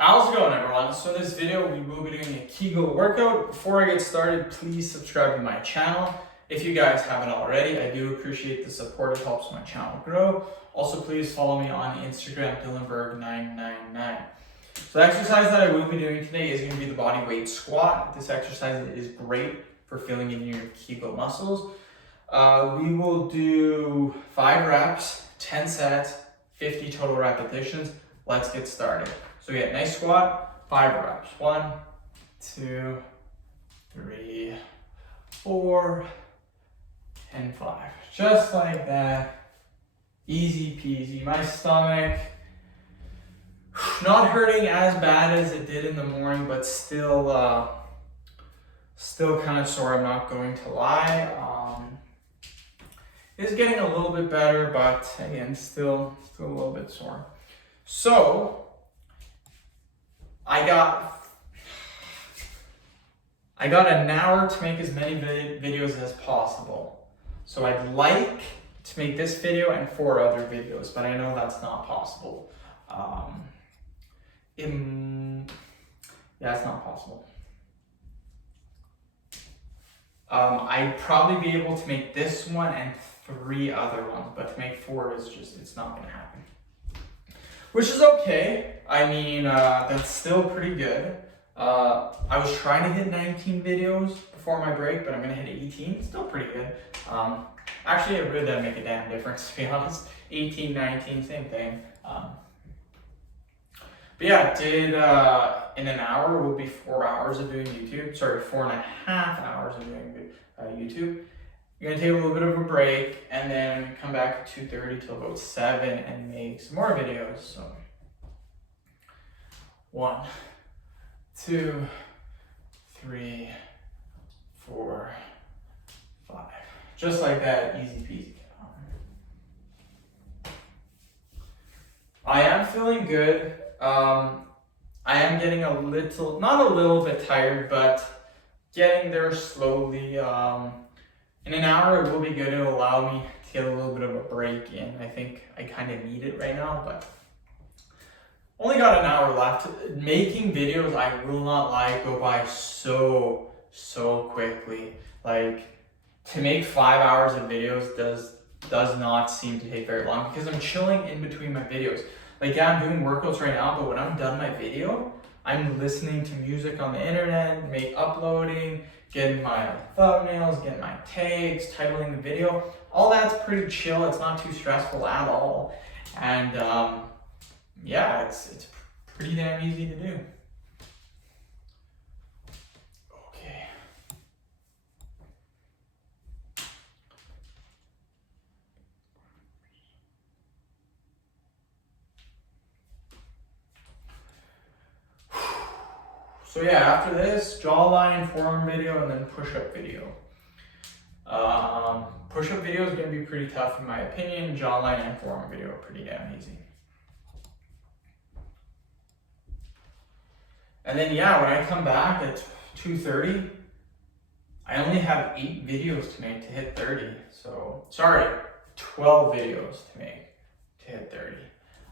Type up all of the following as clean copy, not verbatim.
How's it going, everyone? So in this video, we will be doing a kegel workout. Before I get started, please subscribe to my channel. If you guys haven't already, I do appreciate the support. It helps my channel grow. Also, please follow me on Instagram, Dylanberg999. So the exercise that I will be doing today is going to be the body weight squat. This exercise is great for filling in your kegel muscles. We will do 5 reps, 10 sets, 50 total repetitions. Let's get started. So we get nice squat, 5 reps. 1, 2, 3, 4, and 5. Just like that. Easy peasy. My stomach not hurting as bad as it did in the morning, but still kind of sore. I'm not going to lie. It's getting a little bit better, but again, still a little bit sore. So I got an hour to make as many videos as possible. So I'd like to make this video and 4 other videos, but I know that's not possible. Yeah, it's not possible. I'd probably be able to make this one and 3 other ones, but to make 4 is just, it's not gonna happen. Which is okay. I mean, that's still pretty good. I was trying to hit 19 videos before my break, but I'm gonna hit 18. Still pretty good. Actually, it really doesn't make a damn difference, to be honest. 18, 19, same thing. But yeah, in an hour will be 4 hours of doing YouTube. Sorry, 4.5 hours of doing YouTube. You're gonna take a little bit of a break and then come back at 2:30 till about 7 and make some more videos. So 1, 2, 3, 4, 5. Just like that, easy peasy. I am feeling good. I am getting not a little bit tired, but getting there slowly. In an hour, it will be good. It'll allow me to get a little bit of a break in. I think I kind of need it right now, but only got an hour left. Making videos, I will not lie, go by so quickly. Like, to make 5 hours of videos does not seem to take very long because I'm chilling in between my videos. Like, yeah, I'm doing workouts right now, but when I'm done my video, I'm listening to music on the internet, uploading, getting my thumbnails, getting my tags, titling the video. All that's pretty chill. It's not too stressful at all. And yeah, it's pretty damn easy to do. Okay. So yeah, after this, jawline, forearm video, and then push-up video. Push-up video is going to be pretty tough in my opinion. Jawline and forearm video are pretty damn easy. And then yeah, when I come back at 2:30, I only have 8 videos to make to hit 30. So, sorry, 12 videos to make to hit 30.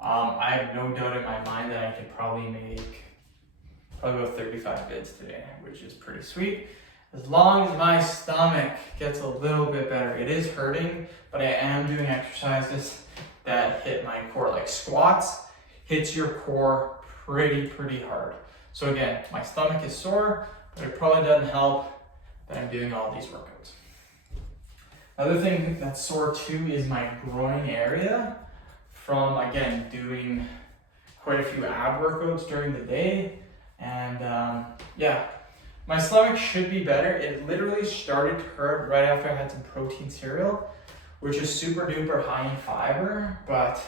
I have no doubt in my mind that I could probably make about 35 vids today, which is pretty sweet. As long as my stomach gets a little bit better. It is hurting, but I am doing exercises that hit my core. Like squats hits your core pretty hard. So again, my stomach is sore, but it probably doesn't help that I'm doing all these workouts. Another thing that's sore too is my groin area from, again, doing quite a few ab workouts during the day. And yeah, my stomach should be better. It literally started to hurt right after I had some protein cereal, which is super duper high in fiber, but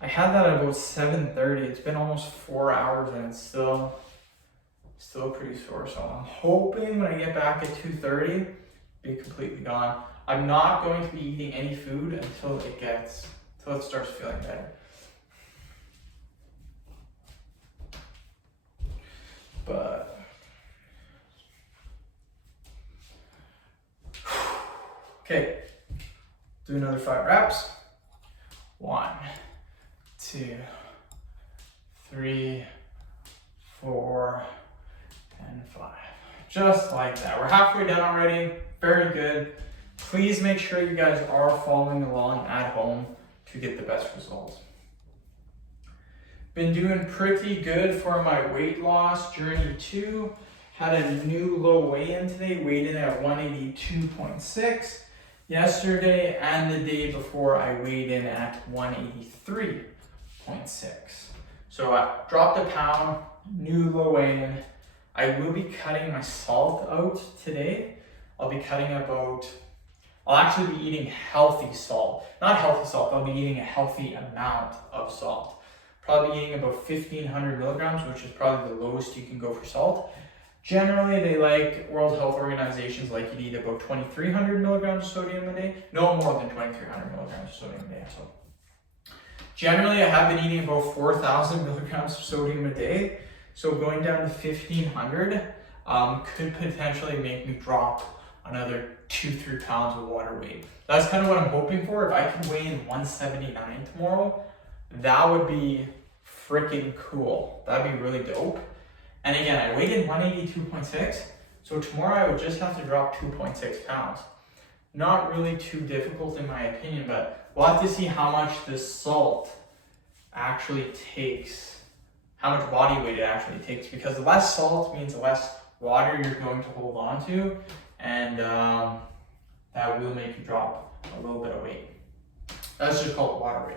I had that at about 7:30. It's been almost 4 hours and it's still pretty sore. So I'm hoping when I get back at 2:30, be completely gone. I'm not going to be eating any food until it starts feeling better. But okay, do another 5 reps. 1, 2, 3, 4, and 5. Just like that. We're halfway done already. Very good. Please make sure you guys are following along at home to get the best results. Been doing pretty good for my weight loss journey too. Had a new low weigh-in today, weighed in at 182.6. Yesterday and the day before I weighed in at 183.6. So I dropped a pound, new low weigh-in. I will be cutting my salt out today. I'll actually be eating healthy salt. Not healthy salt, I'll be eating a healthy amount of salt. Probably eating about 1,500 milligrams, which is probably the lowest you can go for salt. Generally, World Health Organizations like you to eat about 2,300 milligrams of sodium a day. No more than 2,300 milligrams of sodium a day. So generally, I have been eating about 4,000 milligrams of sodium a day. So going down to 1,500 could potentially make me drop another 2-3 pounds of water weight. That's kind of what I'm hoping for. If I can weigh in 179 tomorrow, that would be freaking cool. That'd be really dope. And again, I weighed in 182.6, so tomorrow I would just have to drop 2.6 pounds. Not really too difficult in my opinion, but we'll have to see how much this salt actually takes, how much body weight it actually takes, because the less salt means the less water you're going to hold on to, and that will make you drop a little bit of weight. That's just called water weight.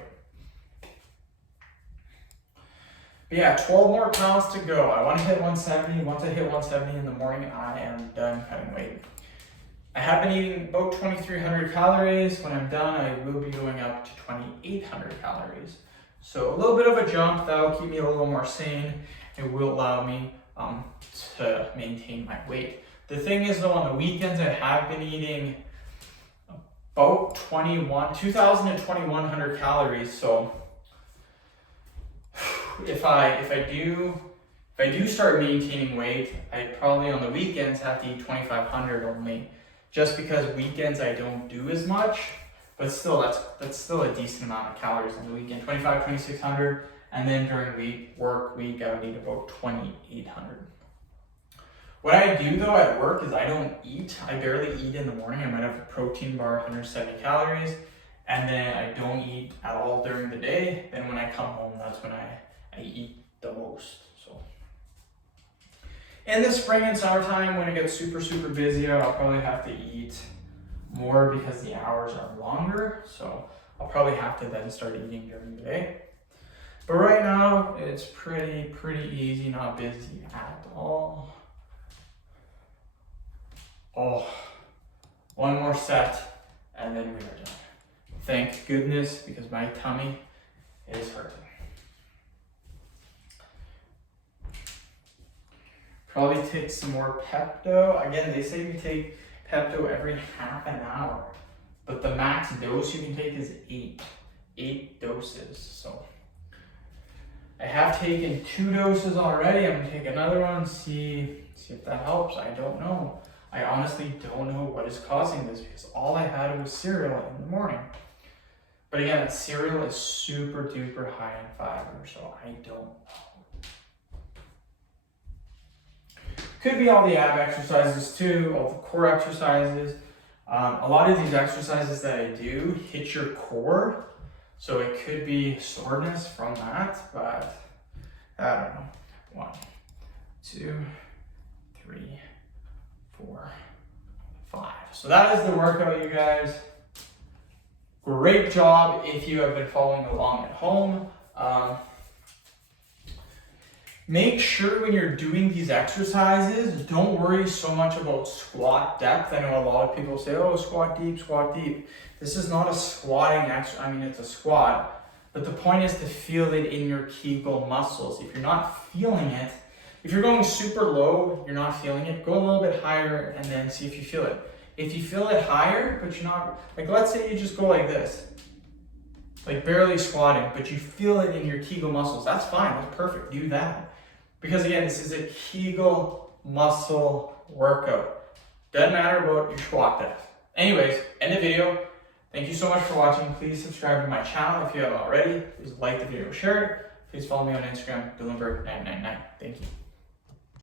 But yeah, 12 more pounds to go. I want to hit 170. Once I hit 170 in the morning, I am done cutting weight. I have been eating about 2,300 calories. When I'm done, I will be going up to 2,800 calories. So a little bit of a jump. That will keep me a little more sane. It will allow me to maintain my weight. The thing is though, on the weekends, I have been eating about 2,000 to 2,100 calories. So if I do start maintaining weight, I probably on the weekends have to eat 2,500 only, just because weekends I don't do as much. But still, that's still a decent amount of calories on the weekend. 2,600, and then during work week I would eat about 2,800. What I do though at work is I don't eat. I barely eat in the morning. I might have a protein bar, 170 calories, and then I don't eat at all during the day. Then when I come home, that's when I eat the most. So in the spring and summertime, when it gets super busy, I'll probably have to eat more because the hours are longer. So I'll probably have to then start eating during the day. But right now, it's pretty easy, not busy at all. Oh, one more set, and then we are done. Thank goodness, because my tummy is hurting. Probably take some more Pepto. Again, they say you take Pepto every half an hour, but the max dose you can take is 8 doses. So I have taken 2 doses already. I'm gonna take another one, see if that helps. I don't know. I honestly don't know what is causing this, because all I had was cereal in the morning. But again, that cereal is super duper high in fiber, so I don't know. Could be all the ab exercises too, all the core exercises. A lot of these exercises that I do hit your core, so it could be soreness from that, but I don't know. 1, 2, 3, 4, 5. So that is the workout, you guys. Great job if you have been following along at home. Make sure when you're doing these exercises, don't worry so much about squat depth. I know a lot of people say, oh, squat deep, squat deep. This is not a squatting exercise. I mean, it's a squat, but the point is to feel it in your kegel muscles. If you're not feeling it, if you're going super low, you're not feeling it, go a little bit higher and then see if you feel it. If you feel it higher, but you're not, like let's say you just go like this, like barely squatting, but you feel it in your kegel muscles, that's fine, that's perfect, do that. Because again, this is a kegel muscle workout. Doesn't matter about your squat depth. Anyways, end the video. Thank you so much for watching. Please subscribe to my channel if you haven't already. Please like the video, share it. Please follow me on Instagram, Dylanberg999. Thank you.